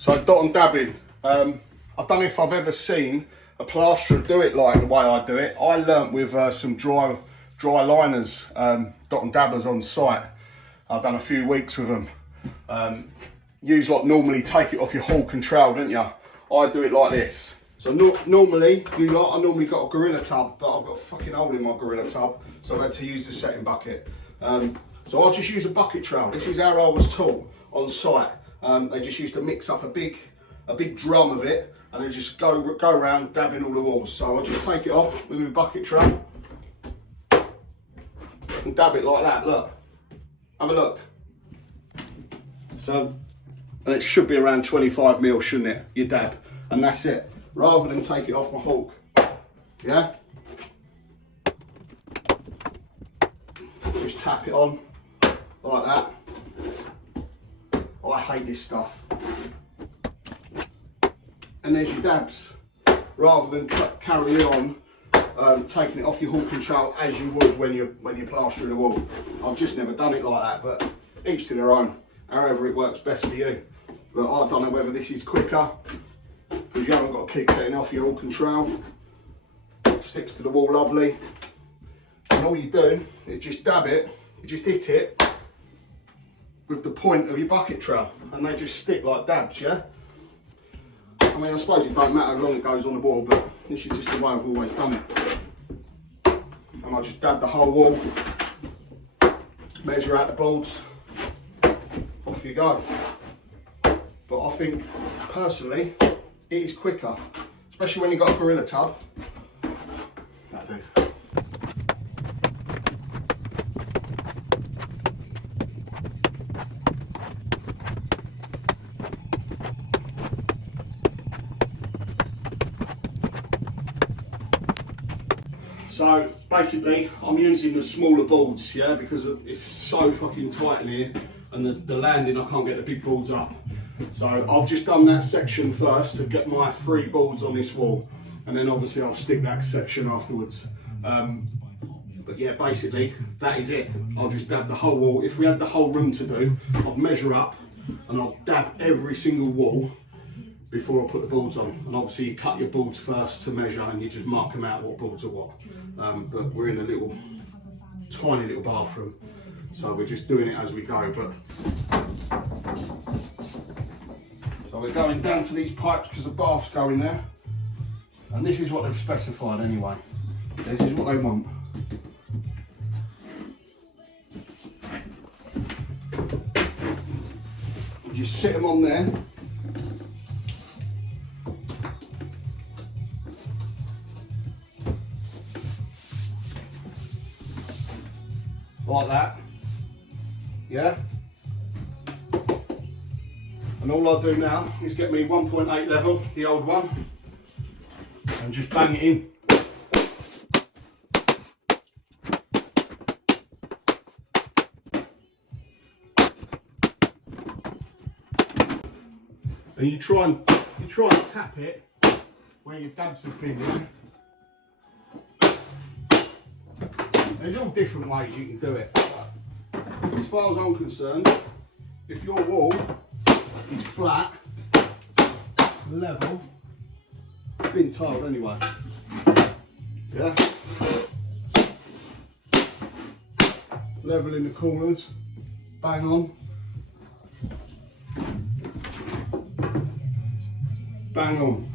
So dot and dabbing. I don't know if I've ever seen a plasterer do it like the way I do it. I learnt with some Dryliners, dot and dabbers on site. I've done a few weeks with them. You like normally take it off your Hawk and Trowel, don't you? I do it like this. So normally, I normally got a Gorilla tub, but I've got a fucking hole in my Gorilla tub, so I've had to use the setting bucket. So I'll just use a bucket trowel. This is how I was taught on site. They just used to mix up a big drum of it, and then just go around dabbing all the walls. So I'll just take it off with my bucket trowel and dab it like that. Look, have a look. So, and it should be around 25 mil, shouldn't it? You dab, and that's it. Rather than take it off my Hawk, yeah. Just tap it on like that. Oh, I hate this stuff. And there's your dabs. Rather than carry on taking it off your Hawk and Trowel as you would when you're plastering a wall. I've just never done it like that, but each to their own. However it works best for you. But I don't know whether this is quicker, because you haven't got to keep getting off your Hawk and Trowel. Sticks to the wall lovely. And all you do is just dab it, you just hit it with the point of your bucket trowel, and they just stick like dabs, yeah? I mean, I suppose it don't matter how long it goes on the wall, but this is just the way I've always done it. And I just dab the whole wall, measure out the boards, off you go. But I think, personally, it is quicker, especially when you've got a Gorilla tub. That'll do. So basically, I'm using the smaller boards, yeah, because it's so fucking tight in here, and the landing, I can't get the big boards up. So I've just done that section first to get my 3 boards on this wall, and then obviously I'll stick that section afterwards. But yeah, basically that is it. I'll just dab the whole wall. If we had the whole room to do, I'll measure up and I'll dab every single wall before I put the boards on. And obviously you cut your boards first to measure, and you just mark them out what boards are what. But we're in a tiny little bathroom, so we're just doing it as we go. But so we're going down to these pipes because the baths go in there, and this is what they've specified anyway. This is what they want. You just sit them on there. Like that, yeah? And all I do now is get me 1.8 level, the old one, and just bang it in. And you try and tap it where your dabs have been, yeah? There's all different ways you can do it. But as far as I'm concerned, if your wall is flat, level, been tiled anyway, yeah? Level in the corners, bang on. Bang on.